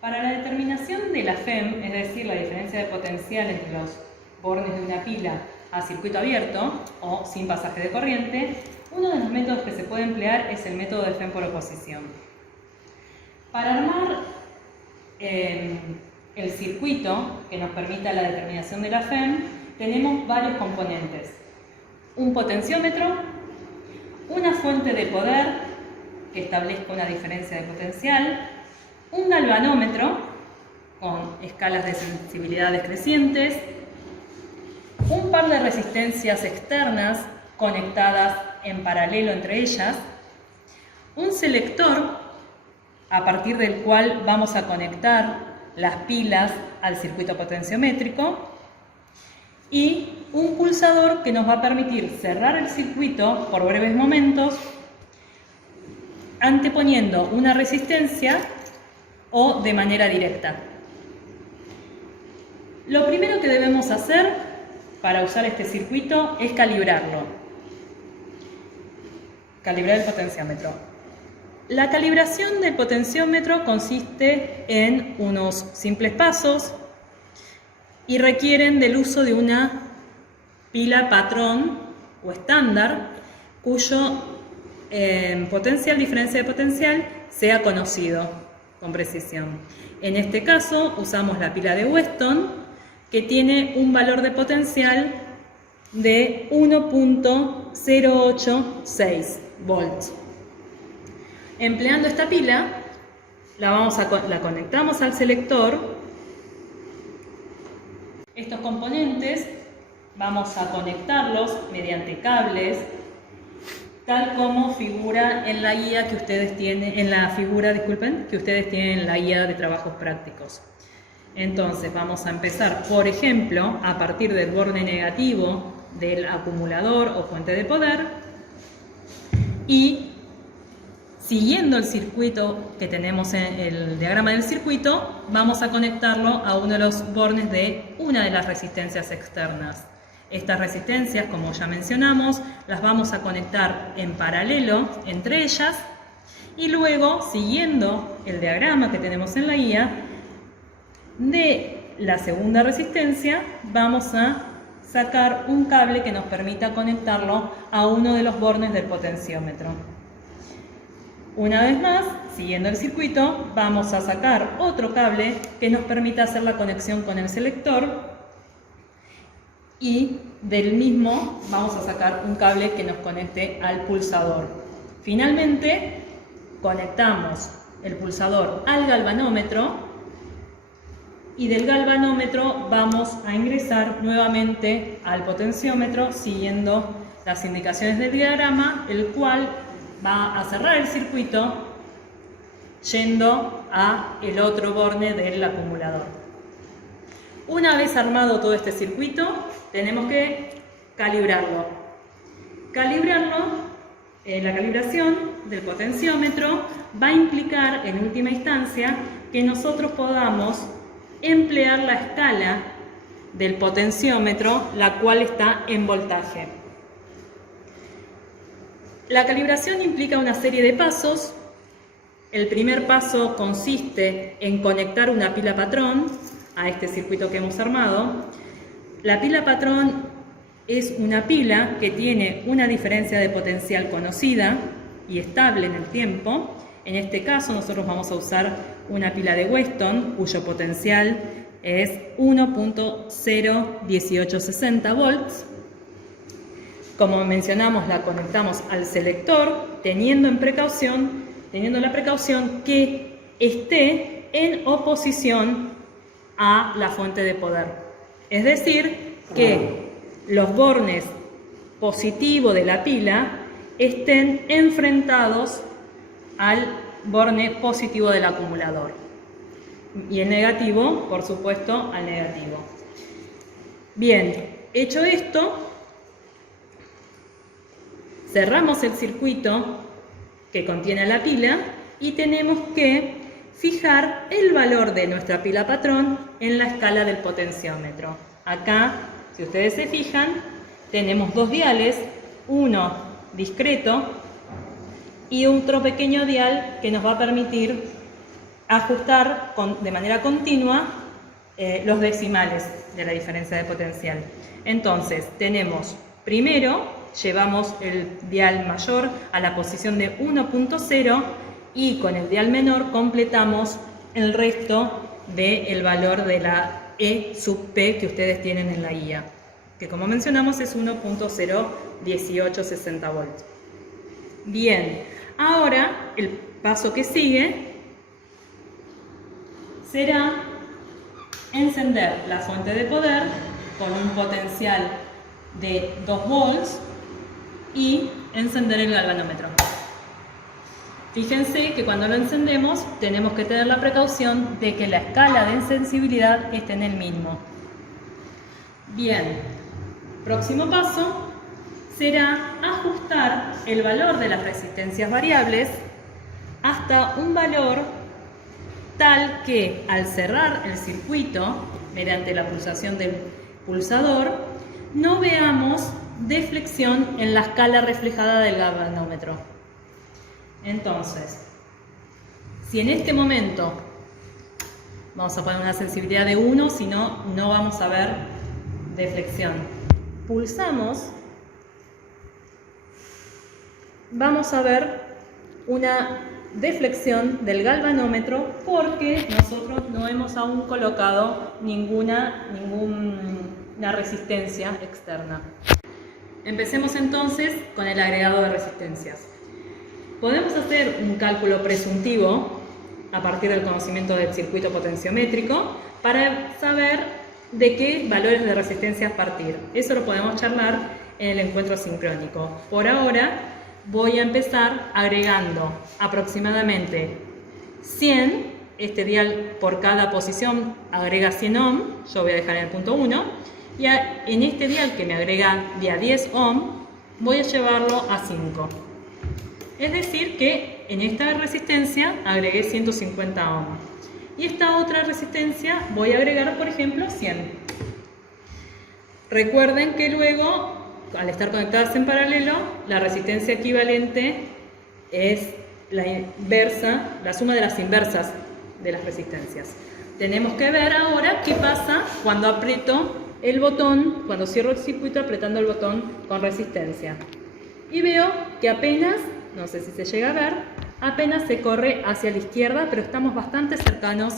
Para la determinación de la FEM, es decir, la diferencia de potencial entre los bornes de una pila a circuito abierto o sin pasaje de corriente, uno de los métodos que se puede emplear es el método de FEM por oposición. Para armar el circuito que nos permita la determinación de la FEM, tenemos varios componentes. Un potenciómetro, una fuente de poder que establezca una diferencia de potencial, un galvanómetro con escalas de sensibilidad decrecientes, un par de resistencias externas conectadas en paralelo entre ellas, un selector a partir del cual vamos a conectar las pilas al circuito potenciométrico y un pulsador que nos va a permitir cerrar el circuito por breves momentos anteponiendo una resistencia o de manera directa. Lo primero que debemos hacer para usar este circuito es calibrarlo. Calibrar el potenciómetro. La calibración del potenciómetro consiste en unos simples pasos y requieren del uso de una pila patrón o estándar cuyo diferencia de potencial sea conocido con precisión. En este caso usamos la pila de Weston, que tiene un valor de potencial de 1.086 volts. Empleando esta pila, la conectamos al selector. Estos componentes vamos a conectarlos mediante cables, tal como figura en la guía que ustedes tienen, que ustedes tienen en la guía de trabajos prácticos. Entonces vamos a empezar, por ejemplo, a partir del borde negativo del acumulador o fuente de poder y siguiendo el circuito que tenemos en el diagrama del circuito, vamos a conectarlo a uno de los bornes de una de las resistencias externas. Estas resistencias, como ya mencionamos, las vamos a conectar en paralelo entre ellas y luego, siguiendo el diagrama que tenemos en la guía, de la segunda resistencia vamos a sacar un cable que nos permita conectarlo a uno de los bornes del potenciómetro. Una vez más, siguiendo el circuito, vamos a sacar otro cable que nos permita hacer la conexión con el selector y del mismo vamos a sacar un cable que nos conecte al pulsador. Finalmente, conectamos el pulsador al galvanómetro y del galvanómetro vamos a ingresar nuevamente al potenciómetro siguiendo las indicaciones del diagrama, el cual va a cerrar el circuito yendo a el otro borne del acumulador. Una vez armado todo este circuito, tenemos que calibrarlo. La calibración del potenciómetro va a implicar en última instancia que nosotros podamos emplear la escala del potenciómetro, la cual está en voltaje. La calibración implica una serie de pasos. El primer paso consiste en conectar una pila patrón a este circuito que hemos armado. La pila patrón es una pila que tiene una diferencia de potencial conocida y estable en el tiempo. En este caso nosotros vamos a usar una pila de Weston cuyo potencial es 1.01860 volts. Como mencionamos, la conectamos al selector teniendo la precaución que esté en oposición a la fuente de poder. Es decir, que los bornes positivos de la pila estén enfrentados al borne positivo del acumulador y el negativo, por supuesto, al negativo. Bien, hecho esto, cerramos el circuito que contiene la pila y tenemos que fijar el valor de nuestra pila patrón en la escala del potenciómetro. Acá, si ustedes se fijan, tenemos dos diales, uno discreto y otro pequeño dial que nos va a permitir ajustar de manera continua los decimales de la diferencia de potencial. Entonces, tenemos, primero, llevamos el dial mayor a la posición de 1.0 y con el dial menor completamos el resto del valor de la E sub P que ustedes tienen en la guía, que como mencionamos es 1.01860 volts. Bien, ahora el paso que sigue será encender la fuente de poder con un potencial de 2 volts y encender el galvanómetro. Fíjense que cuando lo encendemos tenemos que tener la precaución de que la escala de sensibilidad esté en el mínimo. Bien, próximo paso será ajustar el valor de las resistencias variables hasta un valor tal que al cerrar el circuito mediante la pulsación del pulsador no veamos deflexión en la escala reflejada del galvanómetro. Entonces, si en este momento vamos a poner una sensibilidad de 1, si no, no vamos a ver deflexión. Pulsamos, vamos a ver una deflexión del galvanómetro porque nosotros no hemos aún colocado ninguna resistencia externa. Empecemos entonces con el agregado de resistencias. Podemos hacer un cálculo presuntivo a partir del conocimiento del circuito potenciométrico para saber de qué valores de resistencia partir. Eso lo podemos charlar en el encuentro sincrónico. Por ahora voy a empezar agregando aproximadamente 100, este dial por cada posición agrega 100 ohm, yo voy a dejar en el punto 1, y en este dial que me agrega de a 10 ohm, voy a llevarlo a 5. Es decir que en esta resistencia agregué 150 ohm. Y esta otra resistencia voy a agregar, por ejemplo, 100. Recuerden que luego, al estar conectadas en paralelo, la resistencia equivalente es la suma de las inversas de las resistencias. Tenemos que ver ahora qué pasa cuando aprieto el botón, cuando cierro el circuito apretando el botón con resistencia. Y veo que apenas, no sé si se llega a ver, apenas se corre hacia la izquierda, pero estamos bastante cercanos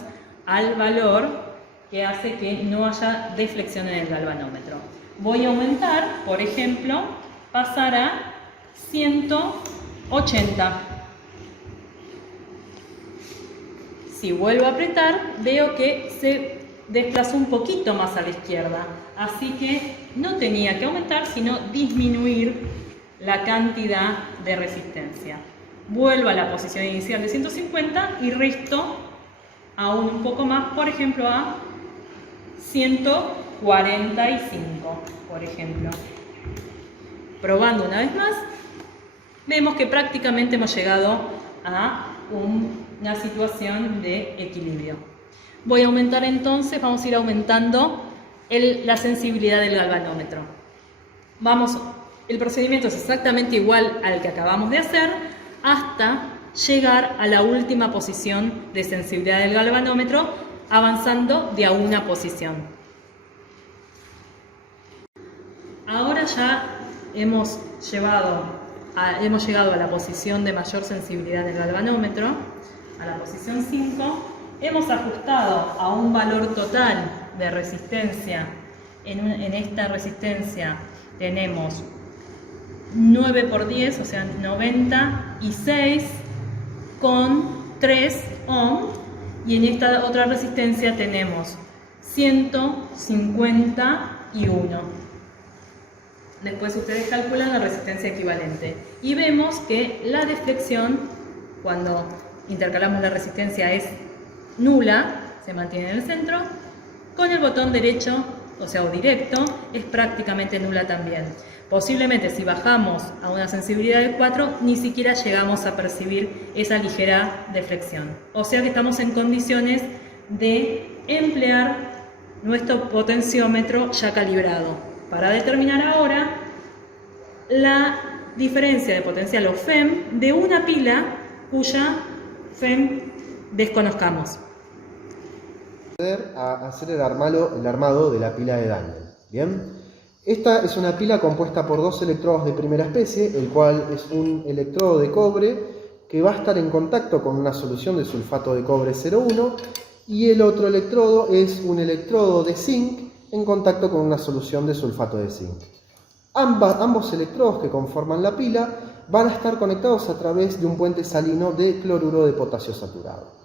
al valor que hace que no haya deflexión en el galvanómetro. Voy a aumentar, por ejemplo, pasar a 180. Si vuelvo a apretar, veo que se desplazó un poquito más a la izquierda. Así que no tenía que aumentar, sino disminuir la cantidad de resistencia. Vuelvo a la posición inicial de 150 y resto aún un poco más, por ejemplo, a 145, por ejemplo. Probando una vez más, vemos que prácticamente hemos llegado a una situación de equilibrio. Voy a aumentar entonces, vamos a ir aumentando la sensibilidad del galvanómetro. El procedimiento es exactamente igual al que acabamos de hacer hasta llegar a la última posición de sensibilidad del galvanómetro, avanzando de a una posición. Ahora ya hemos llegado a la posición de mayor sensibilidad del galvanómetro, a la posición 5. Hemos ajustado a un valor total de resistencia. En esta resistencia tenemos 9 por 10, o sea 96 con 3 ohm, y en esta otra resistencia tenemos 151. Después ustedes calculan la resistencia equivalente y vemos que la deflexión, cuando intercalamos la resistencia, es nula, se mantiene en el centro. Con el botón derecho, o sea, o directo, es prácticamente nula también. Posiblemente si bajamos a una sensibilidad de 4, ni siquiera llegamos a percibir esa ligera deflexión. O sea que estamos en condiciones de emplear nuestro potenciómetro ya calibrado. Para determinar ahora la diferencia de potencial o FEM de una pila cuya FEM desconozcamos. A hacer el armado de la pila de Daniel. Bien, esta es una pila compuesta por dos electrodos de primera especie, el cual es un electrodo de cobre que va a estar en contacto con una solución de sulfato de cobre 0,1 y el otro electrodo es un electrodo de zinc en contacto con una solución de sulfato de zinc. Ambos electrodos que conforman la pila van a estar conectados a través de un puente salino de cloruro de potasio saturado.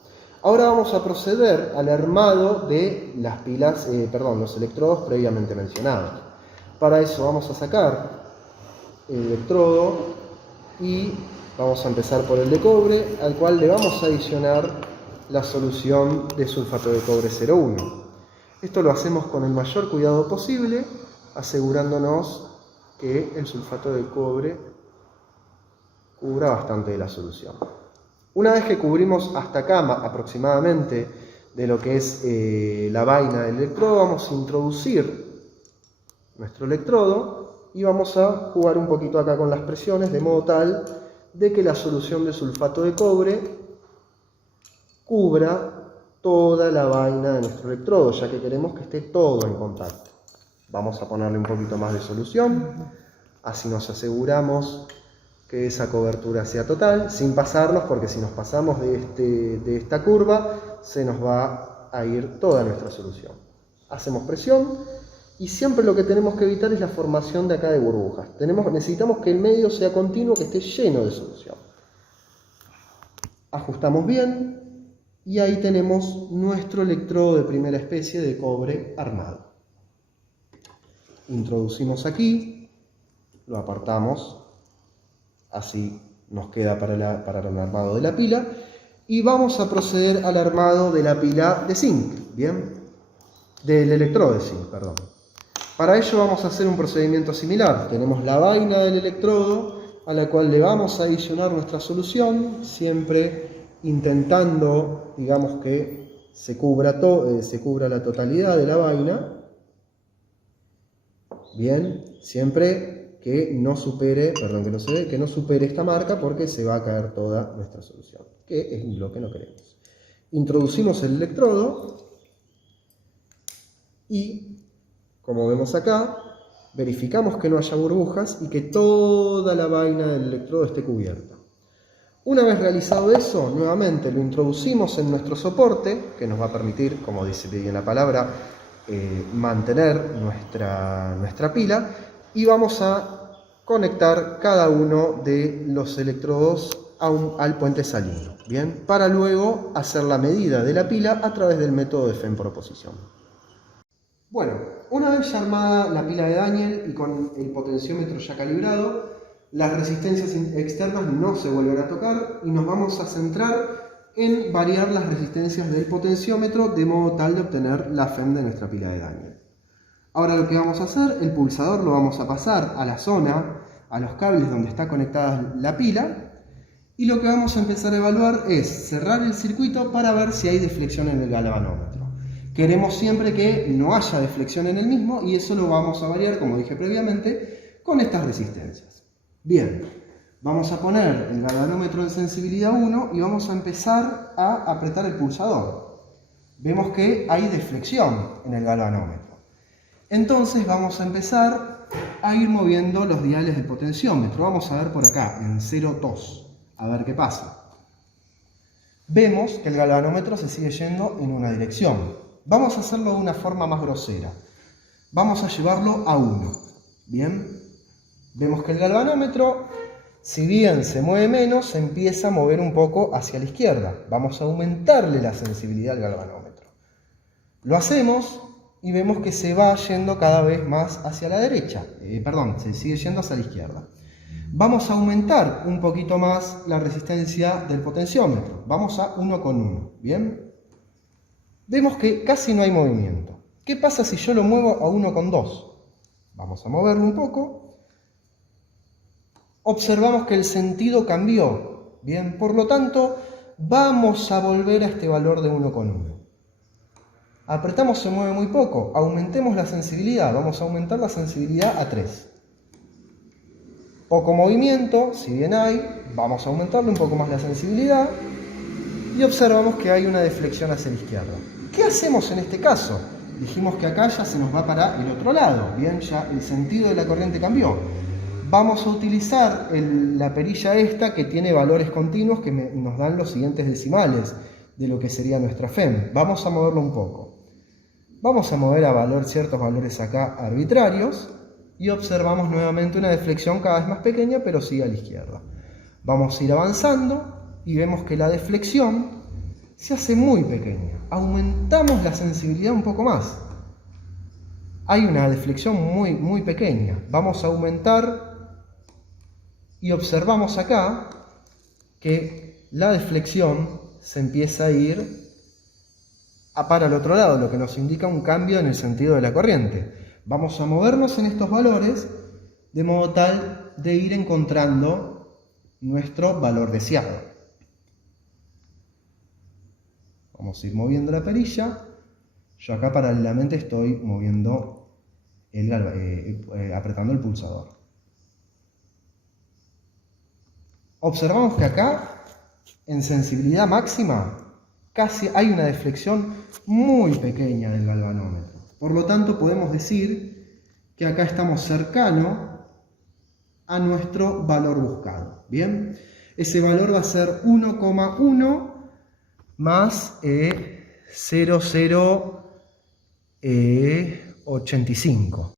Ahora vamos a proceder al armado de las pilas, los electrodos previamente mencionados. Para eso vamos a sacar el electrodo y vamos a empezar por el de cobre, al cual le vamos a adicionar la solución de sulfato de cobre 0,1. Esto lo hacemos con el mayor cuidado posible, asegurándonos que el sulfato de cobre cubra bastante de la solución. Una vez que cubrimos hasta acá aproximadamente de lo que es la vaina del electrodo, vamos a introducir nuestro electrodo y vamos a jugar un poquito acá con las presiones de modo tal de que la solución de sulfato de cobre cubra toda la vaina de nuestro electrodo, ya que queremos que esté todo en contacto. Vamos a ponerle un poquito más de solución, así nos aseguramos que esa cobertura sea total, sin pasarnos, porque si nos pasamos de esta curva, se nos va a ir toda nuestra solución. Hacemos presión y siempre lo que tenemos que evitar es la formación de acá de burbujas. Necesitamos que el medio sea continuo, que esté lleno de solución. Ajustamos bien y ahí tenemos nuestro electrodo de primera especie de cobre armado. Introducimos aquí, lo apartamos, así nos queda para el armado de la pila, y vamos a proceder al armado de la pila de zinc, ¿bien? Del electrodo de zinc, perdón. Para ello vamos a hacer un procedimiento similar. Tenemos la vaina del electrodo a la cual le vamos a adicionar nuestra solución, siempre intentando, digamos, que se cubra la totalidad de la vaina. Bien, siempre que no supere esta marca, porque se va a caer toda nuestra solución, que es lo que no queremos. Introducimos el electrodo y, como vemos acá, verificamos que no haya burbujas y que toda la vaina del electrodo esté cubierta. Una vez realizado eso, nuevamente lo introducimos en nuestro soporte, que nos va a permitir, como dice bien la palabra, mantener nuestra pila, y vamos a conectar cada uno de los electrodos al puente salino, ¿bien? Para luego hacer la medida de la pila a través del método de FEM por oposición. Bueno, una vez ya armada la pila de Daniel y con el potenciómetro ya calibrado, las resistencias externas no se vuelven a tocar y nos vamos a centrar en variar las resistencias del potenciómetro de modo tal de obtener la FEM de nuestra pila de Daniel. Ahora lo que vamos a hacer, el pulsador lo vamos a pasar a la zona, a los cables donde está conectada la pila, y lo que vamos a empezar a evaluar es cerrar el circuito para ver si hay deflexión en el galvanómetro. Queremos siempre que no haya deflexión en el mismo y eso lo vamos a variar, como dije previamente, con estas resistencias. Bien, vamos a poner el galvanómetro en sensibilidad 1 y vamos a empezar a apretar el pulsador. Vemos que hay deflexión en el galvanómetro. Entonces vamos a empezar a ir moviendo los diales del potenciómetro. Vamos a ver por acá, en 0,2, a ver qué pasa. Vemos que el galvanómetro se sigue yendo en una dirección. Vamos a hacerlo de una forma más grosera. Vamos a llevarlo a 1. ¿Bien? Vemos que el galvanómetro, si bien se mueve menos, se empieza a mover un poco hacia la izquierda. Vamos a aumentarle la sensibilidad al galvanómetro. Lo hacemos y vemos que se va yendo cada vez más hacia la derecha. Se sigue yendo hacia la izquierda. Vamos a aumentar un poquito más la resistencia del potenciómetro. Vamos a 1,1. ¿Bien? Vemos que casi no hay movimiento. ¿Qué pasa si yo lo muevo a 1,2? Vamos a moverlo un poco. Observamos que el sentido cambió. Bien, por lo tanto, vamos a volver a este valor de 1,1. Apretamos, se mueve muy poco. Aumentemos la sensibilidad. Vamos a aumentar la sensibilidad a 3. Poco movimiento, si bien hay, vamos a aumentarle un poco más la sensibilidad. y observamos que hay una deflexión hacia la izquierda. ¿Qué hacemos en este caso? Dijimos que acá ya se nos va para el otro lado, bien, ya el sentido de la corriente cambió. Vamos a utilizar la perilla esta que tiene valores continuos que nos dan los siguientes decimales de lo que sería nuestra FEM. Vamos a moverlo un poco. Vamos a mover a ciertos valores acá arbitrarios y observamos nuevamente una deflexión cada vez más pequeña, pero sigue a la izquierda. Vamos a ir avanzando y vemos que la deflexión se hace muy pequeña. Aumentamos la sensibilidad un poco más. Hay una deflexión muy pequeña. Vamos a aumentar y observamos acá que la deflexión se empieza a ir para el otro lado, lo que nos indica un cambio en el sentido de la corriente. Vamos a movernos en estos valores de modo tal de ir encontrando nuestro valor deseado. Vamos a ir moviendo la perilla. Yo acá paralelamente estoy moviendo, apretando el pulsador. Observamos que acá, en sensibilidad máxima, casi hay una deflexión muy pequeña del galvanómetro. Por lo tanto, podemos decir que acá estamos cercano a nuestro valor buscado. ¿Bien? Ese valor va a ser 1,1 más 0,085.